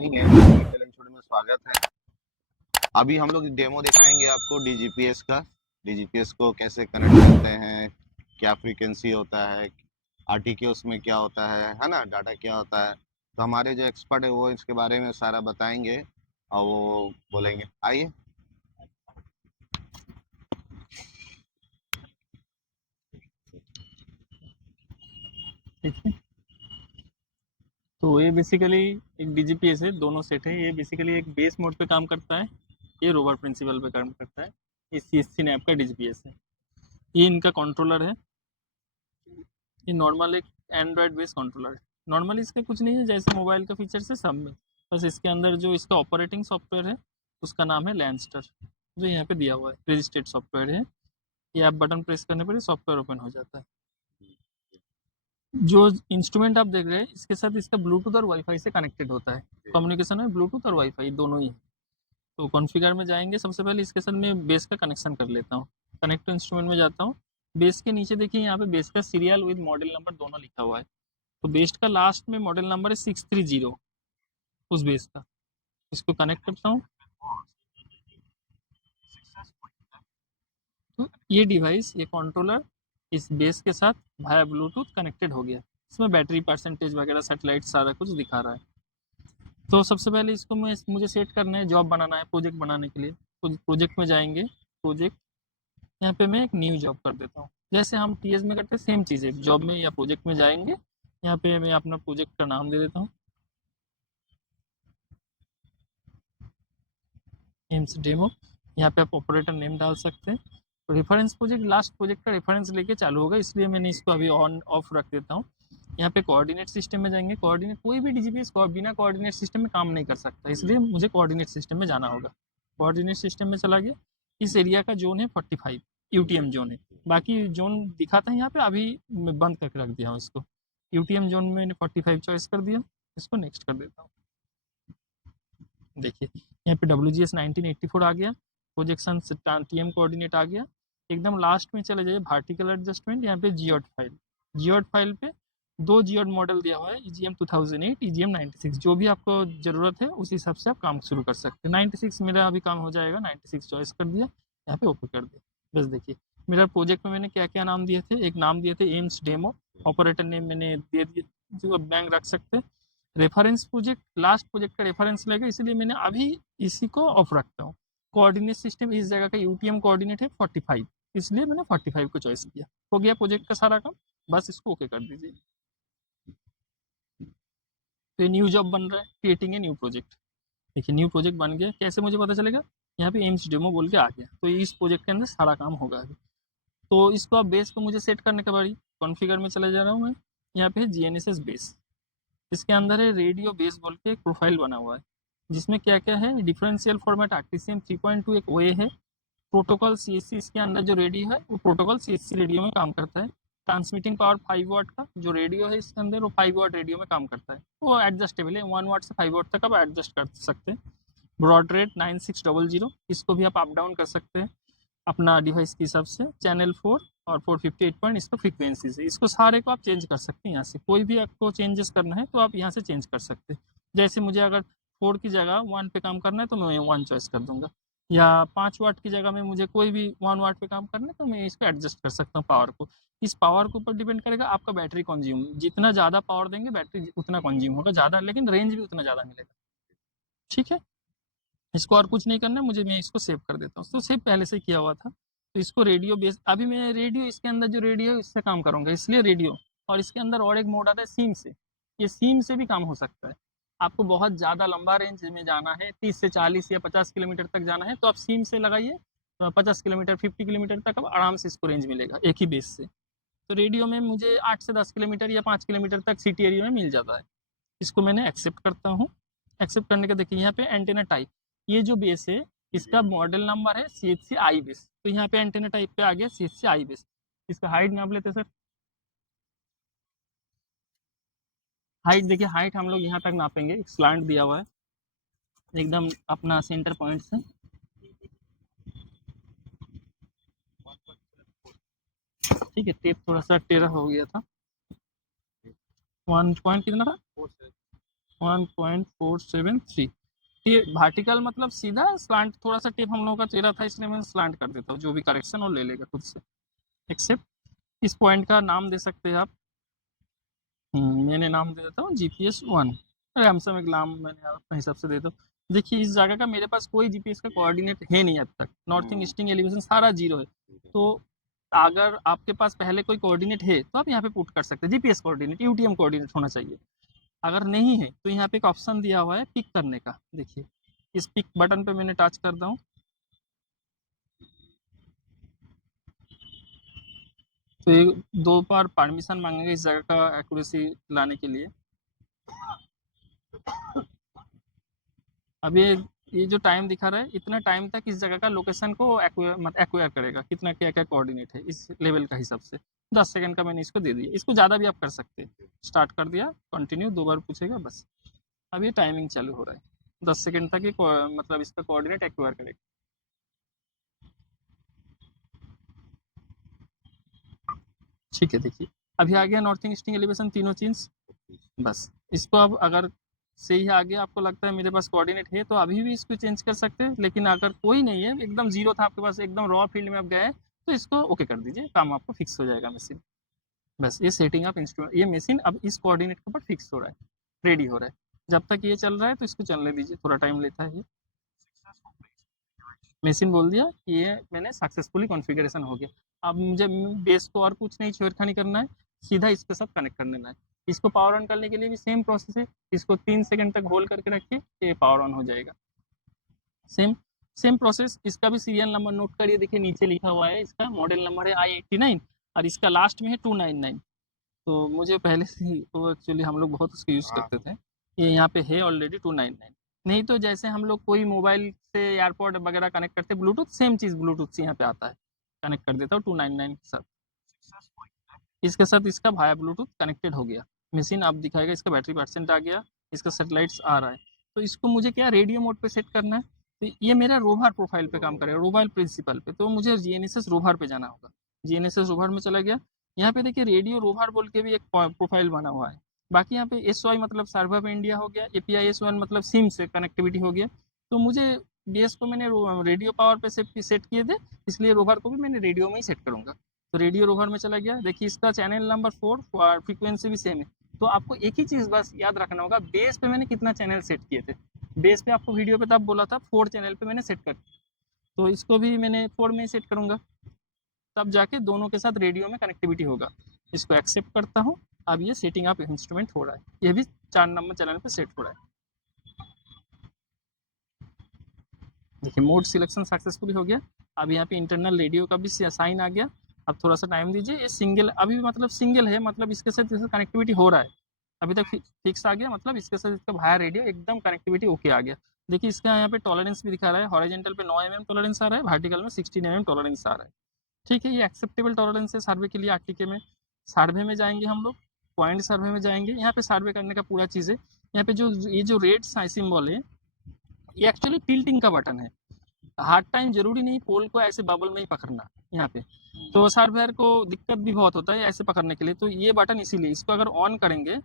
Morning है। Talent studio में स्वागत है। अभी हम लोग डेमो दिखाएंगे आपको डीजीपीएस का। डीजीपीएस को कैसे कनेक्ट करते हैं, क्या फ्रीक्वेंसी होता है, आरटीके उसमें क्या होता है ना, डाटा क्या होता है। तो हमारे जो एक्सपर्ट है वो इसके बारे में सारा बताएंगे और वो बोलेंगे। आइए। ठीक है। तो ये बेसिकली एक डीजीपीएस है, दोनों सेट है। ये बेसिकली एक बेस मोड पे काम करता है, ये रोवर प्रिंसिपल पे काम करता है। ये सीएससी नैप का डीजीपीएस है। ये इनका कंट्रोलर है। ये नॉर्मल एक एंड्रॉयड बेस्ड कंट्रोलर है। नॉर्मली इसका कुछ नहीं है, जैसे मोबाइल का फीचर से सब में, बस इसके अंदर जो इसका ऑपरेटिंग सॉफ्टवेयर है उसका नाम है लैंडस्टर, जो यहाँ पे दिया हुआ है, रजिस्टर्ड सॉफ्टवेयर है। ये आप बटन प्रेस करने पर सॉफ्टवेयर ओपन हो जाता है। जो इंस्ट्रूमेंट आप देख रहे हैं इसके साथ इसका ब्लूटूथ और वाईफाई से कनेक्टेड होता है। कम्युनिकेशन में ब्लूटूथ और वाईफाई दोनों ही है। तो कॉन्फ़िगर में जाएंगे, सबसे पहले इसके साथ मैं बेस का कनेक्शन कर लेता हूँ। कनेक्ट टू इंस्ट्रूमेंट में जाता हूँ। बेस के नीचे देखिए यहाँ पे बेस का सीरियल विद मॉडल नंबर दोनों लिखा हुआ है। तो बेस का लास्ट में मॉडल नंबर है 630 उस बेस का। इसको कनेक्ट करता हूँ। तो ये डिवाइस, ये कंट्रोलर इस बेस के साथ वाया ब्लूटूथ कनेक्टेड हो गया। इसमें बैटरी परसेंटेज वगैरह सेटेलाइट सारा कुछ दिखा रहा है। तो सबसे पहले इसको मुझे सेट करना है, जॉब बनाना है प्रोजेक्ट बनाने के लिए। प्रोजेक्ट में जाएंगे, प्रोजेक्ट, यहाँ पे मैं एक न्यू जॉब कर देता हूँ। जैसे हम टीएस में करते हैं सेम चीज़ है, जॉब में या प्रोजेक्ट में जाएंगे। यहाँ पे मैं अपना प्रोजेक्ट का नाम दे देता हूँ, एम्स डेमो। यहाँ पे आप ऑपरेटर नेम डाल सकते हैं। तो रेफरेंस प्रोजेक्ट लास्ट प्रोजेक्ट का रेफरेंस लेके चालू होगा, इसलिए मैंने इसको अभी ऑन ऑफ रख देता हूँ। यहाँ पे कोऑर्डिनेट सिस्टम में जाएंगे। कोऑर्डिनेट, कोई भी डीजीपीएस बिना कोऑर्डिनेट सिस्टम में काम नहीं कर सकता, इसलिए मुझे कोऑर्डिनेट सिस्टम में जाना होगा। कोऑर्डिनेट सिस्टम में चला गया। इस एरिया का जोन है 45 यूटीएम जोन है। बाकी जोन दिखा था यहाँ पे, अभी मैं बंद करके रख दिया हूँ इसको। यूटीएम जोन में मैंने 45 चॉइस कर दिया। इसको नेक्स्ट कर देता हूँ। देखिए यहाँ पे WGS 1984 आ गया। प्रोजेक्शन टीएम कोऑर्डिनेट आ गया। एकदम लास्ट में चले जाइए, वर्टिकल एडजस्टमेंट, यहाँ पे जियोड फाइल। जियोड फाइल पे दो जियोड मॉडल दिया हुआ है, EGM 2008, EGM 96। जो भी आपको ज़रूरत है उस हिसाब से आप काम शुरू कर सकते हैं। 96 मेरा अभी काम हो जाएगा, 96 चॉइस कर दिया, यहाँ पे ओके कर दिया। बस देखिए मेरा प्रोजेक्ट में मैंने क्या क्या नाम दिए थे। एक नाम दिए थे एम्स डेमो, ऑपरेटर नेम मैंने दे दिए, जो आप बैंक रख सकते हैं। रेफरेंस प्रोजेक्ट लास्ट प्रोजेक्ट का रेफरेंस लेगा, इसलिए मैंने अभी इसी को ऑफ रखता हूँ। कोऑर्डिनेट सिस्टम इस जगह का यूटीएम कोऑर्डिनेट है 45, इसलिए मैंने 45 को चॉइस किया। हो गया प्रोजेक्ट का सारा काम, बस इसको ओके कर दीजिए। तो न्यू जॉब बन रहा है, क्रिएटिंग ए न्यू प्रोजेक्ट। देखिए न्यू प्रोजेक्ट बन गया। कैसे मुझे पता चलेगा? यहाँ पे एम्स डेमो बोल के आ गया, तो इस प्रोजेक्ट के अंदर सारा काम होगा अभी। तो इसको आप बेस को मुझे सेट करने के बाद कॉन्फ़िगर में चले जा रहा हूँ मैं। यहाँ पे है GNSS बेस। इसके अंदर है रेडियो बेस बोल के एक प्रोफाइल बना हुआ है, जिसमें क्या क्या है, डिफरेंशियल फॉर्मेट RTCM 3.2 एक ओए है। प्रोटोकॉल CSC, इसके अंदर जो रेडियो है वो प्रोटोकॉल CSC रेडियो में काम करता है। ट्रांसमिटिंग पावर 5 वाट का जो रेडियो है इसके अंदर, वो 5 वाट रेडियो में काम करता है। वो एडजस्टेबल है, 1 वाट से 5 वाट तक आप एडजस्ट कर सकते हैं। ब्रॉड रेट 9600, इसको भी आप अप डाउन कर सकते हैं अपना डिवाइस के हिसाब से। चैनल 4 और 458 पॉइंट इसका फ्रीक्वेंसी है। इसको सारे को आप चेंज कर सकते हैं यहाँ से, कोई भी आपको चेंजेस करना है तो आप यहाँ से चेंज कर सकते हैं। जैसे मुझे अगर 4 की जगह 1 पे काम करना है तो मैं 1 चॉइस कर दूंगा, या 5 वाट की जगह में मुझे कोई भी 1 वाट पे काम करना है तो मैं इसको एडजस्ट कर सकता हूँ पावर को। इस पावर के ऊपर डिपेंड करेगा आपका बैटरी कंज्यूम, जितना ज़्यादा पावर देंगे बैटरी उतना कंज्यूम होगा ज़्यादा, लेकिन रेंज भी उतना ज़्यादा मिलेगा। ठीक है, इसको और कुछ नहीं करना है मुझे, मैं इसको सेव कर देता हूँ। तो सेव पहले से किया हुआ था। तो इसको रेडियो बेस, अभी मैं रेडियो, इसके अंदर जो रेडियो है इससे काम करूँगा, इसलिए रेडियो। और इसके अंदर और एक मोड आता है सीम से। ये सीम से भी काम हो सकता है। आपको बहुत ज़्यादा लंबा रेंज में जाना है, 30 से 40 या 50 किलोमीटर तक जाना है, तो आप सीम से लगाइए। तो 50 किलोमीटर 50 किलोमीटर तक अब आराम से इसको रेंज मिलेगा एक ही बेस से। तो रेडियो में मुझे 8 से 10 किलोमीटर या 5 किलोमीटर तक सिटी एरिया में मिल जाता है। इसको मैंने एक्सेप्ट करता हूँ। एक्सेप्ट करने के देखिए यहाँ पे एंटेना टाइप, ये जो बेस है इसका मॉडल नंबर है CHC आई बेस। तो यहाँ पे एंटेना टाइप पे आ गया CHC आई बेस। इसका हाइट नाप लेते सर। हाइट देखिए, हाइट हम लोग यहाँ तक नापेंगे, एक स्लैंट दिया हुआ है एकदम अपना सेंटर पॉइंट से। ठीक है, टेप थोड़ा सा टेढ़ा हो गया था। 1 पॉइंट कितना था, 1.473। ये वर्टिकल मतलब सीधा, स्लांट थोड़ा सा टिप हम लोगों का चेहरा था इसलिए मैं स्लांट कर देता हूँ, जो भी करेक्शन वो ले लेगा खुद से। एक्सेप्ट, इस पॉइंट का नाम दे सकते हैं आप। मैंने नाम दे देता हूँ GPS 1। रैमसम एक नाम मैंने अपने हिसाब से दे दो। देखिए इस जगह का मेरे पास कोई GPS का कोऑर्डिनेट है नहीं अब तक, नॉर्थिंग ईस्टिंग एलिवेशन सारा जीरो है। तो अगर आपके पास पहले कोई कोऑर्डिनेट है तो आप यहाँ पे पुट कर सकते हैं GPS कोऑर्डिनेट, UTM कोऑर्डिनेट होना चाहिए। अगर नहीं है तो यहाँ पे एक ऑप्शन दिया हुआ है पिक करने का, देखिए इस पिक बटन पे मैंने टच करता हूँ तो ये 2 बार परमिशन मांगेगा इस जगह का एक्यूरेसी लाने के लिए। अब ये जो टाइम दिखा रहा है, इतना टाइम तक इस जगह का लोकेशन को एक्वायर करेगा, कितना क्या क्या कोऑर्डिनेट है इस लेवल का हिसाब से। 10 सेकंड का मैंने इसको दे दिया, इसको ज़्यादा भी आप कर सकते हैं। स्टार्ट कर दिया, कंटिन्यू 2 बार पूछेगा बस। अब ये टाइमिंग चालू हो रहा है, 10 सेकंड तक ये मतलब इसका कोऑर्डिनेट एक्वायर करेगा। ठीक है, देखिए अभी आ गया नॉर्थ ईस्टिंग एलिवेशन तीनों चीज। बस इसको अब अगर से ही आगे आपको लगता है मेरे पास कोऑर्डिनेट है तो अभी भी इसको चेंज कर सकते हैं, लेकिन अगर कोई नहीं है, एकदम जीरो था आपके पास, एकदम रॉ फील्ड में आप गए तो इसको ओके कर दीजिए, काम आपको फिक्स हो जाएगा मशीन। बस ये सेटिंग ऑफ इंस्ट्रूमेंट, ये मशीन अब इस कोऑर्डिनेट के ऊपर फिक्स हो रहा है, रेडी हो रहा है। जब तक ये चल रहा है तो इसको चलने दीजिए, थोड़ा टाइम लेता है ये। मशीन बोल दिया कि ये मैंने सक्सेसफुली कॉन्फ़िगरेशन हो गया। अब मुझे बेस को और कुछ नहीं छेड़खानी करना है, सीधा इसके साथ कनेक्ट कर देना है। इसको पावर ऑन करने के लिए भी सेम प्रोसेस है, इसको 3 सेकंड तक होल्ड करके रखिए, ये पावर ऑन हो जाएगा। सेम सेम प्रोसेस, इसका भी सीरियल नंबर नोट करिए, देखिए नीचे लिखा हुआ है, इसका मॉडल नंबर है I89 और इसका लास्ट में है 299। तो मुझे पहले से ही तो एक्चुअली हम लोग बहुत उसको यूज़ करते थे, ये यहाँ पे है ऑलरेडी 299। नहीं तो जैसे हम लोग कोई मोबाइल से एयरपोर्ट वगैरह कनेक्ट करते हैं ब्लूटूथ, सेम चीज़ ब्लूटूथ से यहाँ पे आता है, कनेक्ट कर देता हूँ 299 के साथ। इसके साथ इसका भाया ब्लूटूथ कनेक्टेड हो गया। मशीन आप दिखाएगा इसका बैटरी % आ गया, इसका सेटेलाइट्स आ रहा है। तो इसको मुझे क्या रेडियो मोड पे सेट करना है, तो ये मेरा रोवर प्रोफाइल पे काम करेगा, रोवर प्रिंसिपल पे। तो मुझे GNSS रोवर पे जाना होगा, GNSS रोवर में चला गया। यहाँ पे देखिए रेडियो रोवर बोल के भी एक प्रोफाइल बना हुआ है। बाकी यहाँ पे SY मतलब सर्वर ऑफ इंडिया हो गया, APIS1 मतलब सिम से कनेक्टिविटी हो गया। तो मुझे बेस को मैंने रेडियो पावर पे सेट किए थे, इसलिए रोवर को भी मैंने रेडियो में ही सेट करूँगा। तो रेडियो रोवर में चला गया, देखिए इसका चैनल नंबर 4, फ्रीक्वेंसी भी सेम है। तो आपको एक ही चीज़ बस याद रखना होगा, बेस पे मैंने कितना चैनल सेट किए थे। बेस पे आपको वीडियो पे तब बोला था 4 चैनल पे मैंने सेट कर, तो इसको भी मैंने 4 में ही सेट करूँगा, तब जाके दोनों के साथ रेडियो में कनेक्टिविटी होगा। इसको एक्सेप्ट करता हूँ। अब ये सेटिंग ऑफ इंस्ट्रूमेंट हो रहा है, ये भी 4 नंबर चैनल पे सेट हो रहा है। देखिए मोड सिलेक्शन सक्सेसफुली हो गया। अब यहाँ पे इंटरनल रेडियो का भी साइन आ गया। अब थोड़ा सा टाइम दीजिए, ये सिंगल अभी मतलब सिंगल है, मतलब इसके साथ कनेक्टिविटी हो रहा है, अभी तक फिक्स आ गया, मतलब इसके साथ इसका भाया रेडियो एकदम कनेक्टिविटी ओके आ गया। देखिए इसका यहाँ पे टॉलरेंस भी दिखा रहा है, हॉरिजॉन्टल पे 9 mm टॉलरेंस आ रहा है, वर्टिकल में 16 mm टॉलरेंस आ रहा है। ठीक है, ये एक्सेप्टेबल टॉलरेंस है सर्वे के लिए। आरटीके में सर्वे में जाएंगे हम लोग, पॉइंट सर्वे में जाएंगे, यहाँ पे सर्वे करने का पूरा चीज़ है। यहाँ पे जो ये जो रेड सिंबल है, ये एक्चुअली टिल्टिंग का बटन है। हार्ड टाइम जरूरी नहीं पोल को ऐसे बबल में ही पकड़ना यहाँ पे, तो सर्वेयर को दिक्कत भी बहुत होता है ऐसे पकड़ने के लिए। तो ये बटन इसीलिए, इसको अगर ऑन करेंगे,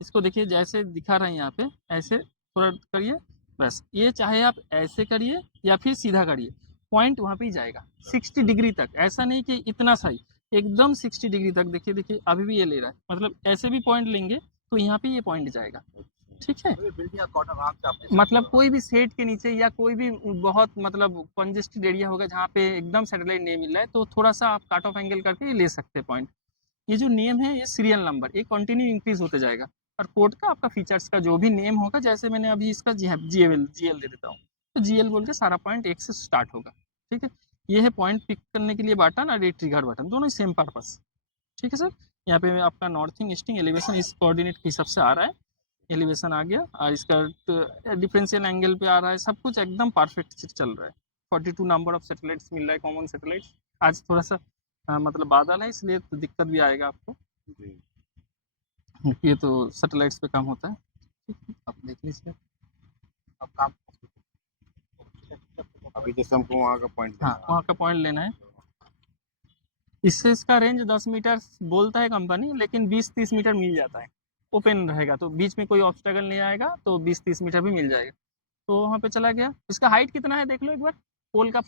इसको देखिए जैसे दिखा रहे हैं यहाँ पे, ऐसे थोड़ा करिए बस, ये चाहे आप ऐसे करिए या फिर सीधा करिए, पॉइंट वहाँ पे ही जाएगा 60 डिग्री तक। ऐसा नहीं कि इतना सही, एकदम 60 डिग्री तक। देखिए देखिए अभी भी ये ले रहा है, मतलब ऐसे भी पॉइंट लेंगे तो यहाँ पे ये पॉइंट जाएगा। ठीक है, मतलब कोई भी सेट के नीचे या कोई भी बहुत मतलब कंजेस्टेड एरिया होगा जहाँ पे एकदम सैटेलाइट नहीं मिल रहा है, तो थोड़ा सा आप काट ऑफ एंगल करके ले सकते हैं पॉइंट। ये जो नेम है ये सीरियल नंबर, ये कंटिन्यू इंक्रीज होते जाएगा। और कोड का आपका फीचर्स का जो भी नेम होगा, जैसे मैंने अभी इसका GL दे देता हूँ, तो GL बोल के सारा पॉइंट एक से स्टार्ट होगा। ठीक है, ये है पॉइंट पिक करने के लिए बटन और ये ट्रिगर बटन, दोनों सेम पर्पस। ठीक है सर, यहाँ पे आपका नॉर्थिंग ईस्टिंग एलिवेशन इस कोऑर्डिनेट के हिसाब से आ रहा है, एलिवेशन आ गया और इसका डिफरेंशियल एंगल पे आ रहा है, सब कुछ एकदम परफेक्ट चल रहा है। 42 नंबर ऑफ सैटेलाइट्स मिल रहा है, कॉमन सैटेलाइट्स। आज थोड़ा सा मतलब बादल है इसलिए तो दिक्कत भी आएगा आपको, ये तो सैटेलाइट्स पे काम होता है। आप देख लीजिए, अब काम अभी जैसे हमको वहाँ का पॉइंट, हाँ वहाँ का पॉइंट लेना है। इससे इसका रेंज 10 मीटर बोलता है कंपनी, लेकिन 20-30 मीटर मिल जाता है। ओपन रहेगा, तो बीच में कोई ऑब्स्टेकल नहीं आएगा, तो 20-30 मीटर भी मिल जाएगा। तो वहाँ पे चला गया। इसका हाइट कितना है देख लो एक बार, पोल का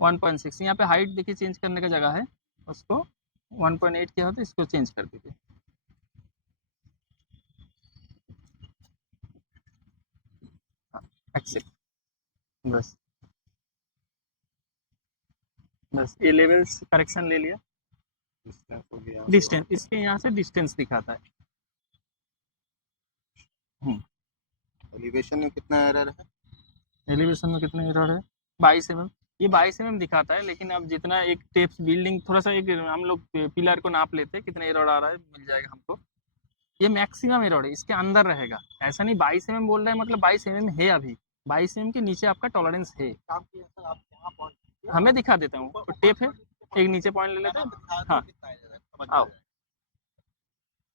1.6। यहाँ पे हाइट देखिए चेंज करने का जगह है, उसको 1.8 किया हो तो इसको चेंज कर दीजिए। एक्सेप्ट, बस ये लेवल्स करेक्शन ले लिया। डिस्टेंस हो गया, डिस्टेंस, इसके यहाँ से डिस्टेंस दिखाता है। एलिवेशन में कितना एरर है? एलिवेशन में कितने एरर है? 22 mm। ये 22 mm दिखाता है, लेकिन अब जितना एक टेप्स बिल्डिंग थोड़ा सा, एक हम लोग पिलर को नाप लेते हैं कितने एरर आ रहा है, मिल जाएगा हमको। ये मैक्सिमम एरर है, इसके अंदर रहेगा। ऐसा नहीं 22 mm बोल रहे हैं मतलब 22 mm है, अभी 22 mm के नीचे आपका टॉलरेंस है। हमें दिखा देता हूँ, तो टेप है, एक नीचे पॉइंट ले लेते हैं। हाँ आओ,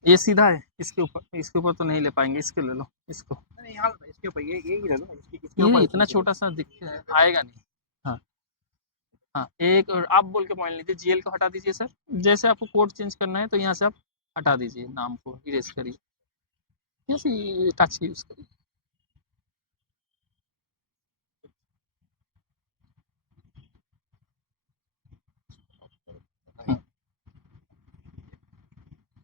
ये सीधा है, इसके ऊपर तो नहीं ले पाएंगे, इसके ले लो, इसको। इसके ऊपर ये ही ले लो, ये इतना छोटा सा आएगा नहीं। हाँ हाँ, एक और आप बोल के पॉइंट लीजिए, जीएल को हटा दीजिए सर। जैसे आपको कोड चेंज करना है तो यहाँ से आप हटा दीजिए, नाम को इरेज करिए, जैसे टच यूज करिए।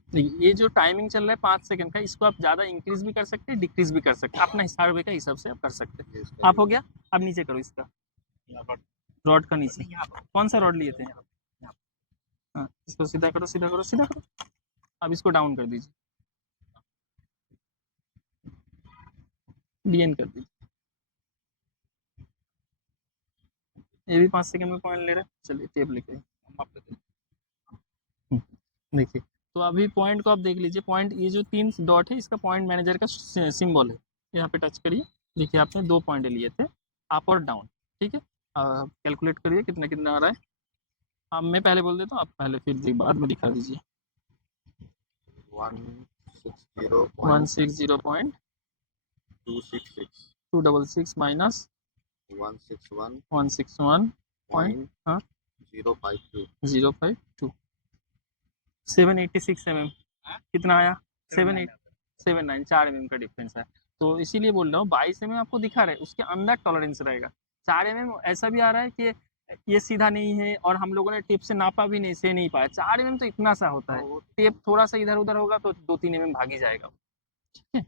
देखिए ये जो टाइमिंग चल रहा है 5 सेकंड का, इसको आप ज़्यादा इंक्रीज भी कर सकते हैं, डिक्रीज भी कर सकते हैं, अपना सर्वे का हिसाब से आप कर सकते हैं। आप हो गया, अब नीचे करो इसका, रॉड का नीचे। कौन सा रॉड लिए थे? हाँ, इसको सीधा करो, सीधा करो, सीधा करो। अब इसको डाउन कर दीजिए, डीएन कर दीजिए। ये भी 5 सेकंड में पॉइंट ले रहा है। चलिए टेप लेके देखिए, तो अभी पॉइंट को आप देख लीजिए। पॉइंट ये जो 3 डॉट है, इसका पॉइंट मैनेजर का सिंबल है। यहाँ पे टच करिए, देखिए आपने 2 पॉइंट लिए थे, अप और डाउन। ठीक है, कैलकुलेट करिए कितना कितना आ रहा है। अब मैं पहले बोल देता हूँ, आप पहले फिर बाद में दिखा दीजिए। 160.266 माइनस 161.052 786 mm कितना आया? 7.79, 4 mm का डिफरेंस है। तो इसीलिए बोल रहा हूँ 22 mm आपको दिखा रहा है, उसके अंदर टॉलरेंस रहेगा। 4 mm ऐसा भी आ रहा है कि ये सीधा नहीं है, और हम लोगों ने टेप से नापा भी नहीं, से नहीं पाया। 4 mm तो इतना सा होता है, टेप थोड़ा सा इधर उधर होगा तो 2-3 mm भाग ही जाएगा। ठीक है,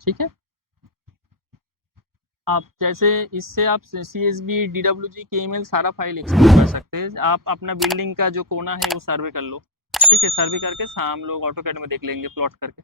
ठीक है। आप जैसे इससे आप CSV, DWG, KML सारा फाइल एक्सपोर्ट कर सकते हैं। आप अपना बिल्डिंग का जो कोना है वो सर्वे कर लो, ठीक है। सर्वे करके हम लोग ऑटोकैड में देख लेंगे प्लॉट करके।